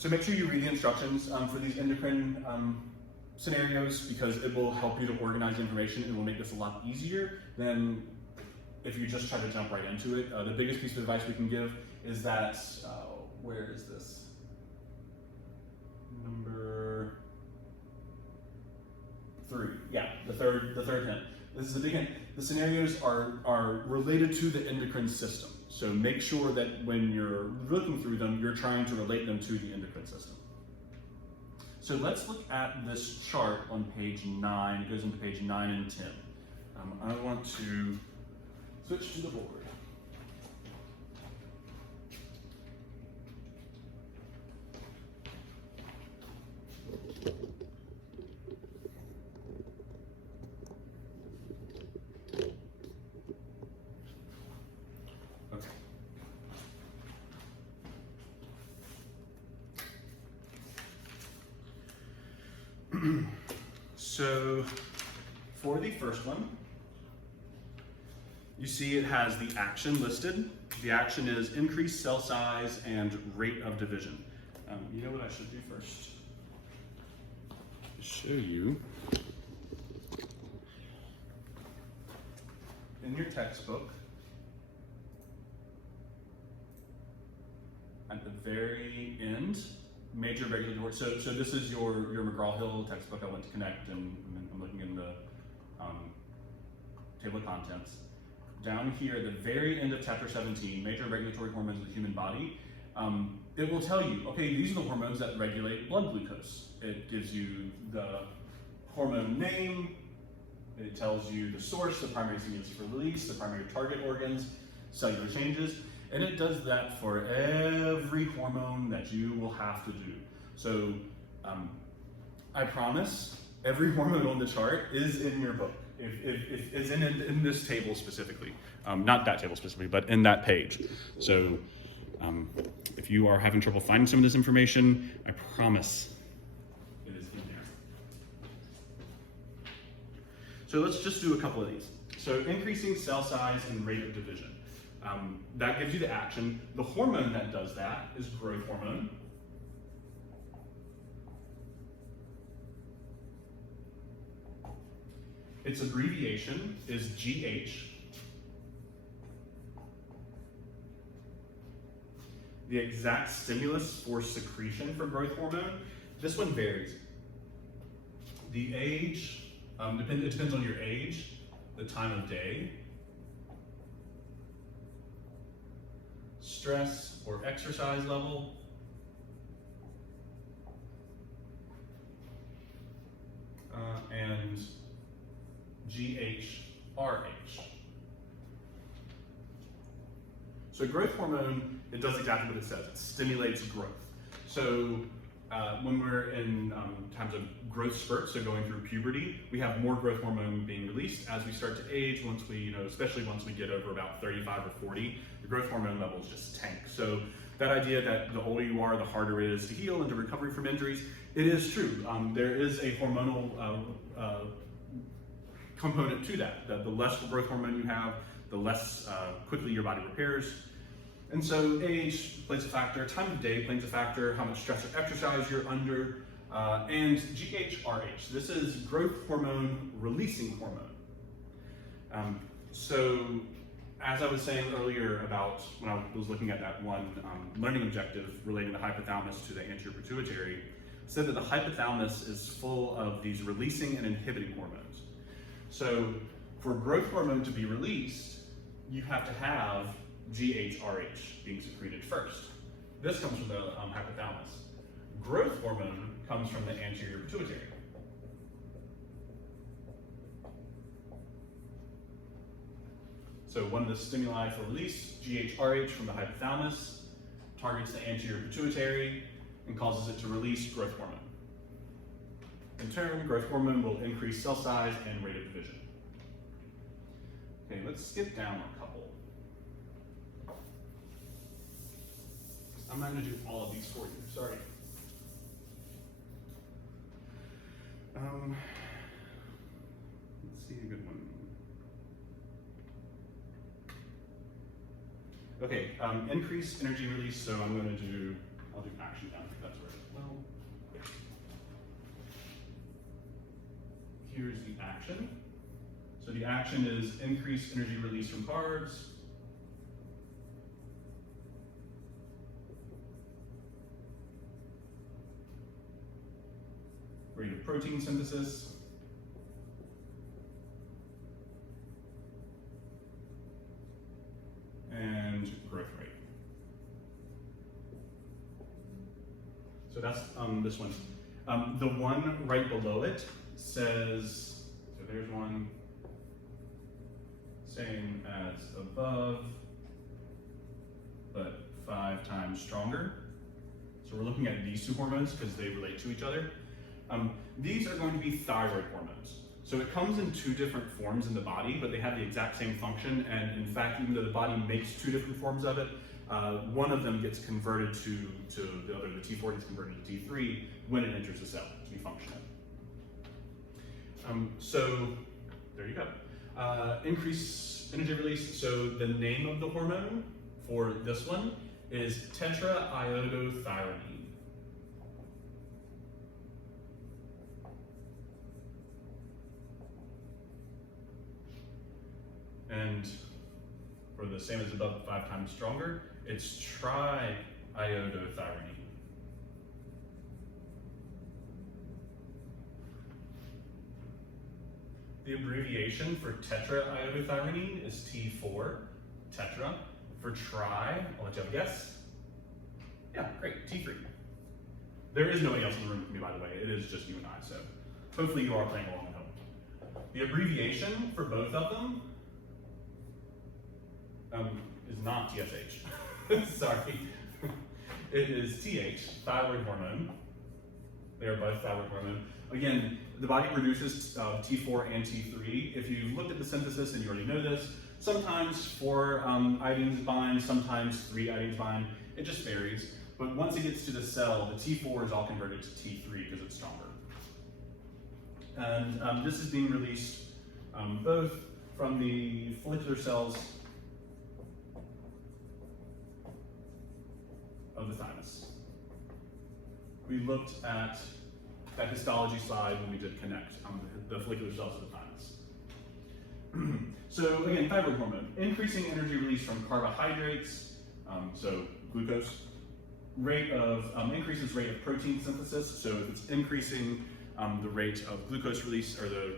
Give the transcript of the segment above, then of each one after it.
So make sure you read the instructions for these endocrine scenarios, because it will help you to organize information and will make this a lot easier than if you just try to jump right into it. The biggest piece of advice we can give is that, where is this? Number 3, yeah, the third hint. This is a big hint. The scenarios are related to the endocrine system. So make sure that when you're looking through them, you're trying to relate them to the endocrine system. So let's look at this chart on page 9. It goes into page 9 and 10. I want to switch to the board. So for the first one, you see it has the action listed. The action is increase cell size and rate of division. You know what I should do first? Show you. In your textbook, at the very end, major regulatory, so this is your McGraw-Hill textbook. I went to Connect, and I'm looking in the table of contents. Down here at the very end of chapter 17, major regulatory hormones of the human body, it will tell you, okay, these are the hormones that regulate blood glucose. It gives you the hormone name, it tells you the source, the primary stimulus for release, the primary target organs, cellular changes, and it does that for every hormone that you will have to do. So I promise every hormone on the chart is in your book. If is in this table specifically, not that table specifically, but in that page. So if you are having trouble finding some of this information, I promise it is in there. So let's just do a couple of these. So increasing cell size and rate of division. That gives you the action. The hormone that does that is growth hormone. Its abbreviation is GH. The exact stimulus for secretion for growth hormone, this one varies. The age, it depends on your age, the time of day, stress or exercise level, and GHRH. So growth hormone, it does exactly what it says. It stimulates growth. So when we're in times of growth spurts, so going through puberty, we have more growth hormone being released. As we start to age, once we, especially once we get over about 35 or 40, the growth hormone levels just tank. So that idea that the older you are, the harder it is to heal and to recovery from injuries, it is true. There is a hormonal component to that. The less growth hormone you have, the less quickly your body repairs. And so age plays a factor, time of day plays a factor, how much stress or exercise you're under, and GHRH. This is growth hormone releasing hormone. So as I was saying earlier about when I was looking at that one learning objective relating the hypothalamus to the anterior pituitary, said that the hypothalamus is full of these releasing and inhibiting hormones. So for growth hormone to be released, you have to have GHRH being secreted first. This comes from the hypothalamus. Growth hormone comes from the anterior pituitary. So one of the stimuli for release, GHRH from the hypothalamus, targets the anterior pituitary and causes it to release growth hormone. In turn, growth hormone will increase cell size and rate of division. Okay, let's skip down a couple. I'm not going to do all of these for you, sorry. Let's see a good one. Okay, increase energy release, so I'm going to do I'll do action down here, that's where well. Here's the action. So the action is increased energy release from carbs. Rate of protein synthesis. And growth rate. So that's this one. The one right below it says, so there's one, same as above, but 5 times stronger. So we're looking at these two hormones because they relate to each other. These are going to be thyroid hormones. So it comes in 2 different forms in the body, but they have the exact same function. And in fact, even though the body makes 2 different forms of it, one of them gets converted to the other, the T4 gets converted to T3 when it enters the cell to be functional. So there you go. Increase energy release. So the name of the hormone for this one is tetraiodothyronine. And for the same as above, 5 times stronger, it's triiodothyronine. The abbreviation for tetraiodothyronine is T4, tetra. For tri, I'll let you have a guess. Yeah, great, T3. There is nobody else in the room with me, by the way. It is just you and I, so hopefully you are playing along at home. The abbreviation for both of them is not TSH. Sorry. It is TH, thyroid hormone. They are both thyroid hormone. Again, the body produces T4 and T3. If you looked at the synthesis and you already know this, sometimes 4 iodines bind, sometimes 3 iodines bind. It just varies. But once it gets to the cell, the T4 is all converted to T3 because it's stronger. And this is being released both from the follicular cells of the thymus. We looked at that histology slide when we did connect the follicular cells of the thymus. So again, thyroid hormone, increasing energy release from carbohydrates, so glucose, increases rate of protein synthesis. So if it's increasing the rate of glucose release or the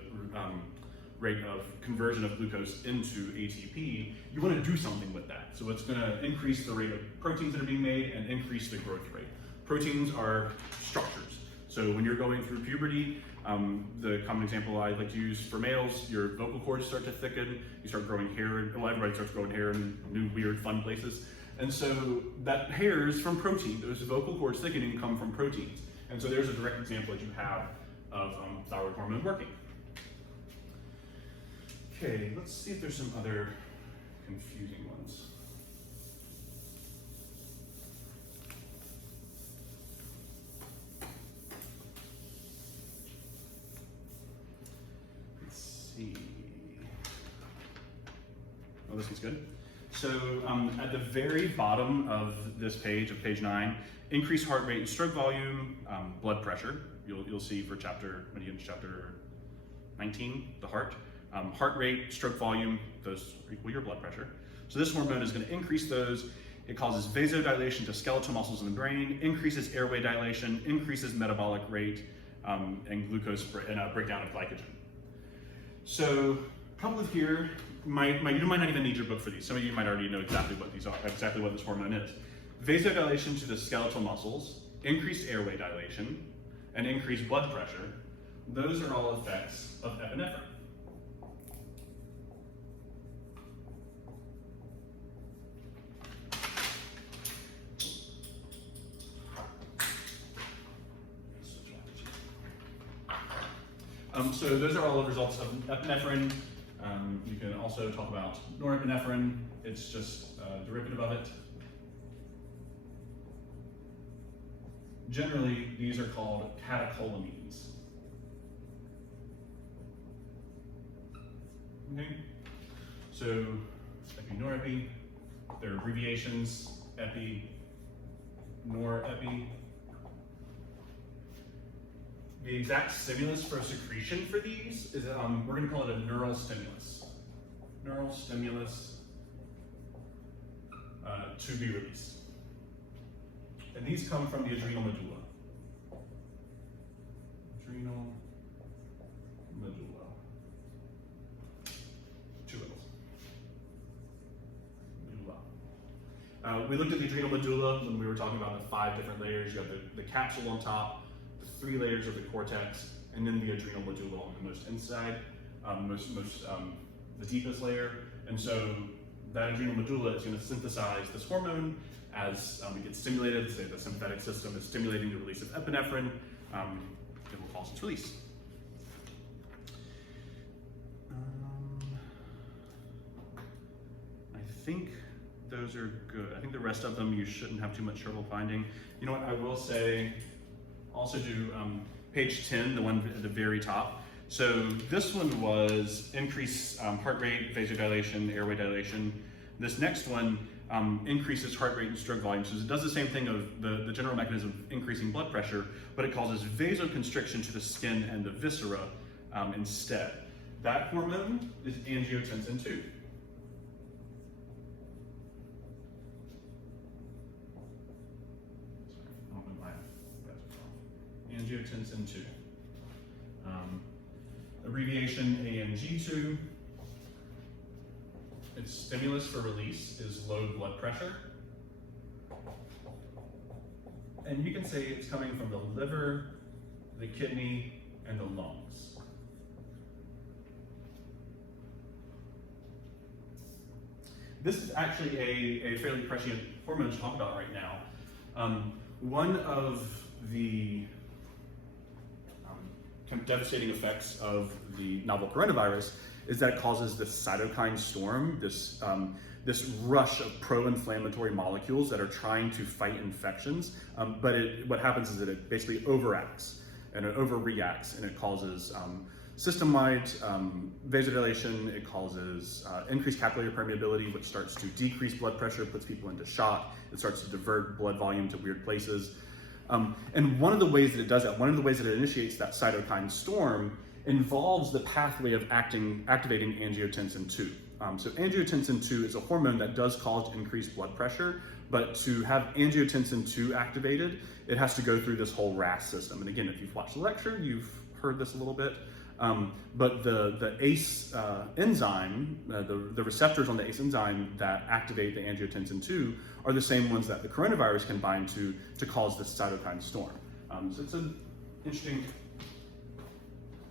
rate of conversion of glucose into ATP, you want to do something with that. So it's going to increase the rate of proteins that are being made and increase the growth rate. Proteins are structures. So when you're going through puberty, the common example I like to use for males, your vocal cords start to thicken, you start growing hair, well, everybody starts growing hair in new, weird, fun places. And so that hair is from protein. Those vocal cords thickening come from proteins. And so there's a direct example that you have of thyroid hormone working. Okay, let's see if there's some other confusing ones. Let's see. Oh, this one's good. So at the very bottom of this page, of page 9, increased heart rate and stroke volume, blood pressure. You'll see for when you get into chapter 19, the heart. Heart rate, stroke volume, those equal your blood pressure. So this hormone is going to increase those. It causes vasodilation to skeletal muscles in the brain, increases airway dilation, increases metabolic rate, and glucose and breakdown of glycogen. So a couple of here, you might not even need your book for these. Some of you might already know exactly what these are, exactly what this hormone is. Vasodilation to the skeletal muscles, increased airway dilation, and increased blood pressure. Those are all effects of epinephrine. So those are all the results of epinephrine. You can also talk about norepinephrine. It's just a derivative of it. Generally, these are called catecholamines. Okay. So epi, norepi, they're abbreviations, epi, norepi. The exact stimulus for secretion for these is, we're going to call it a neural stimulus. Neural stimulus to be released. And these come from the adrenal medulla. Adrenal medulla. Two L's. Medulla. We looked at the adrenal medulla when we were talking about the 5 different layers. You have the capsule on top, the 3 layers of the cortex, and then the adrenal medulla on the most inside, the deepest layer. And so that adrenal medulla is going to synthesize this hormone as it gets stimulated. Say the sympathetic system is stimulating the release of epinephrine. It will cause its release. I think those are good. I think the rest of them you shouldn't have too much trouble finding. You know what, I will say, also do page 10, the one at the very top. So this one was increased heart rate, vasodilation, airway dilation. This next one increases heart rate and stroke volume. So it does the same thing of the general mechanism of increasing blood pressure, but it causes vasoconstriction to the skin and the viscera instead. That hormone is angiotensin II. Angiotensin II. Abbreviation ANG2. Its stimulus for release is low blood pressure. And you can say it's coming from the liver, the kidney, and the lungs. This is actually a fairly prescient hormone to talk about right now. One of the kind of devastating effects of the novel coronavirus is that it causes this cytokine storm, this rush of pro-inflammatory molecules that are trying to fight infections. But what happens is that it basically overacts and it overreacts, and it causes system-wide vasodilation. It causes increased capillary permeability, which starts to decrease blood pressure, puts people into shock. It starts to divert blood volume to weird places. And one of the ways that it does that, one of the ways that it initiates that cytokine storm involves the pathway of activating angiotensin II. So angiotensin II is a hormone that does cause increased blood pressure, but to have angiotensin II activated, it has to go through this whole RAS system. And again, if you've watched the lecture, you've heard this a little bit. But the ACE enzyme, the receptors on the ACE enzyme that activate the angiotensin II are the same ones that the coronavirus can bind to cause this cytokine storm. So it's an interesting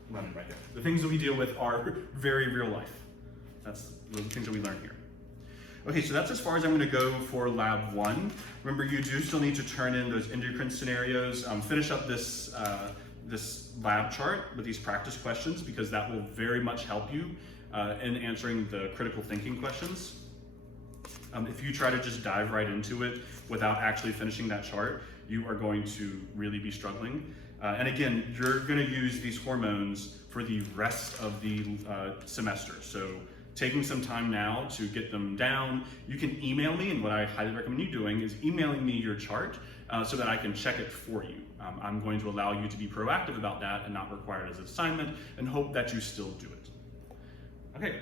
running right there. The things that we deal with are very real life. That's the things that we learn here. Okay, so that's as far as I'm going to go for lab 1. Remember, you do still need to turn in those endocrine scenarios. Finish up this lab chart with these practice questions, because that will very much help you in answering the critical thinking questions. If you try to just dive right into it without actually finishing that chart, you are going to really be struggling. And again, you're going to use these hormones for the rest of the semester. So taking some time now to get them down. You can email me, and what I highly recommend you doing is emailing me your chart so that I can check it for you. I'm going to allow you to be proactive about that and not require it as an assignment, and hope that you still do it. Okay.